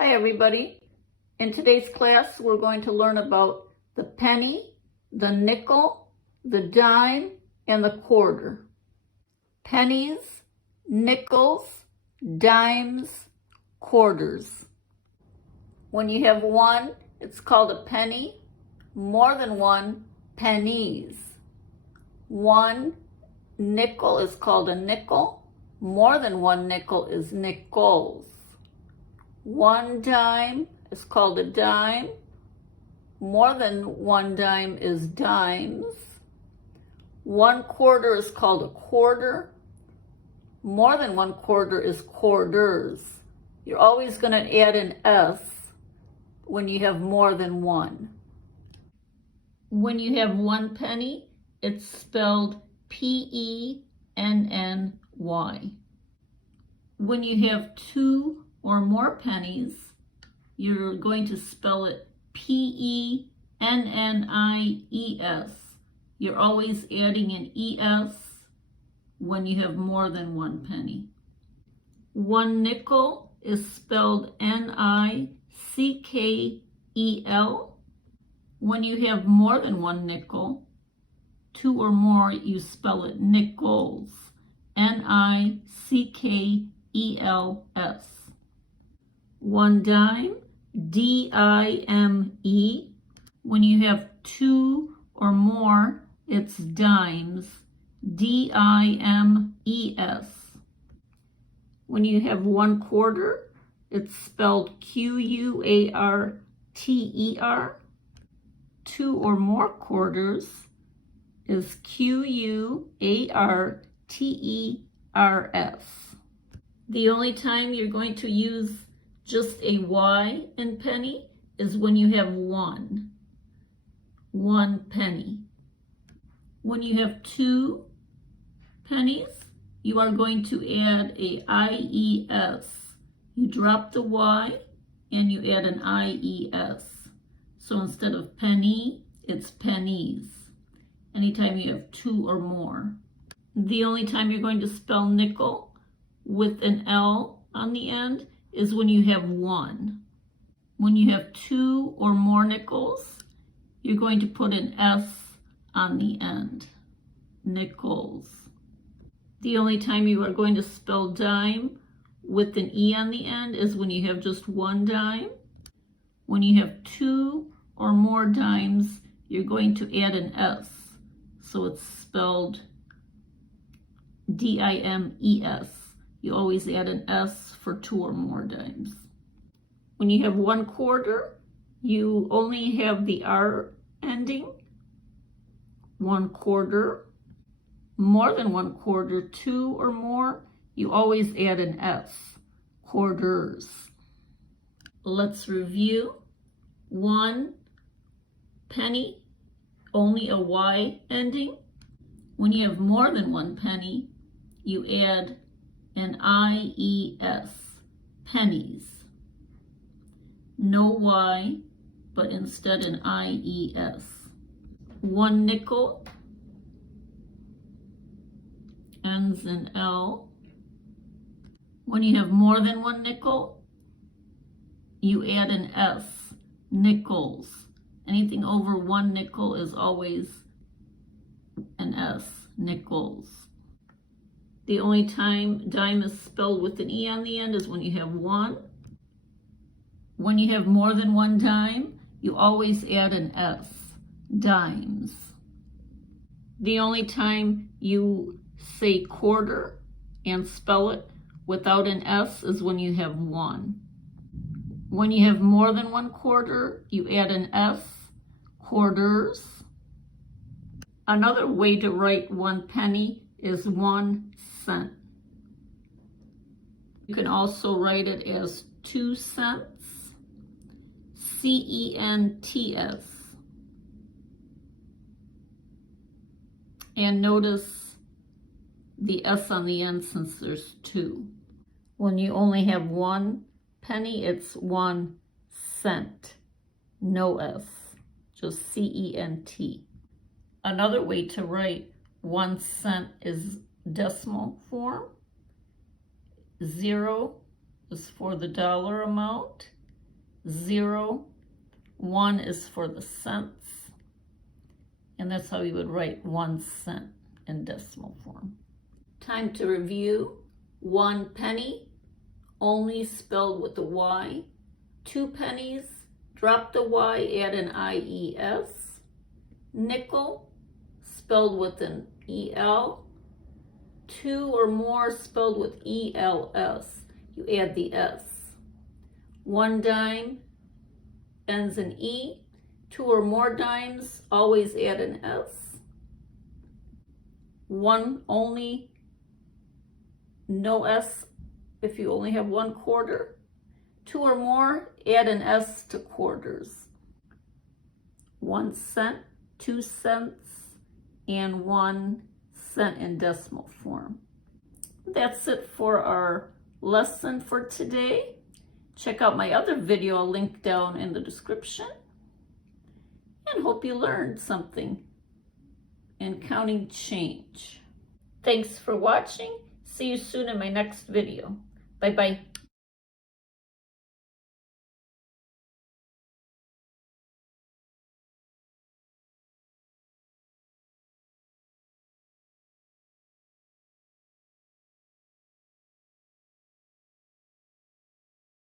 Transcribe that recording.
Hi everybody. In today's class we're going to learn about the penny, the nickel, the dime, and the quarter. Pennies, nickels, dimes, quarters. When you have one, it's called a penny. More than one, pennies. One nickel is called a nickel. More than one nickel is nickels. One dime is called a dime. More than one dime is dimes. One quarter is called a quarter. More than one quarter is quarters. You're always going to add an S when you have more than one. When you have one penny, it's spelled Penny. When you have two or more pennies, you're going to spell it Pennies. You're always adding an ES when you have more than one penny. One nickel is spelled Nickel. When you have more than one nickel, two or more, you spell it nickels. Nickels. One dime, Dime. When you have two or more, it's dimes. Dimes. When you have one quarter, it's spelled Quarter. Two or more quarters is Quarters. The only time you're going to use just a Y in penny is when you have one penny. When you have two pennies, you are going to add a IES. You drop the Y and you add an IES. So instead of penny, it's pennies. Anytime you have two or more. The only time you're going to spell nickel with an L on the end is when you have one. When you have two or more nickels, you're going to put an S on the end. Nickels. The only time you are going to spell dime with an E on the end is when you have just one dime. When you have two or more dimes, you're going to add an S. So it's spelled Dimes. You always add an S for two or more dimes. When you have one quarter, you only have the R ending. One quarter. More than one quarter, two or more, you always add an S. Quarters. Let's review. One penny, only a Y ending. When you have more than one penny, you add an IES, pennies. No Y, but instead an IES. One nickel ends in L. When you have more than one nickel, you add an S, nickels. Anything over one nickel is always an S, nickels. The only time dime is spelled with an E on the end is when you have one. When you have more than one dime, you always add an S, dimes. The only time you say quarter and spell it without an S is when you have one. When you have more than one quarter, you add an S, quarters. Another way to write one penny is 1 cent. You can also write it as 2 cents, CENTS. And notice the S on the end since there's two. When you only have one penny, it's 1 cent. No S, just CENT. Another way to write 1 cent is decimal form. 0 is for the dollar amount, 0. 1 is for the cents. And that's how you would write 1 cent in decimal form. Time to review. 1 penny, only spelled with a Y. 2 pennies, drop the Y, add an IES. Nickel, spelled with an EL. 2 or more, spelled with ELS. You add the S. 1 dime ends in E. 2 or more dimes, always add an S. 1 only, no S if you only have 1 quarter. 2 or more, add an S to quarters. 1 cent, 2 cents, and 1 cent in decimal form. That's it for our lesson for today. Check out my other video, I'll link down in the description. And hope you learned something in counting change. Thanks for watching. See you soon in my next video. Bye-bye.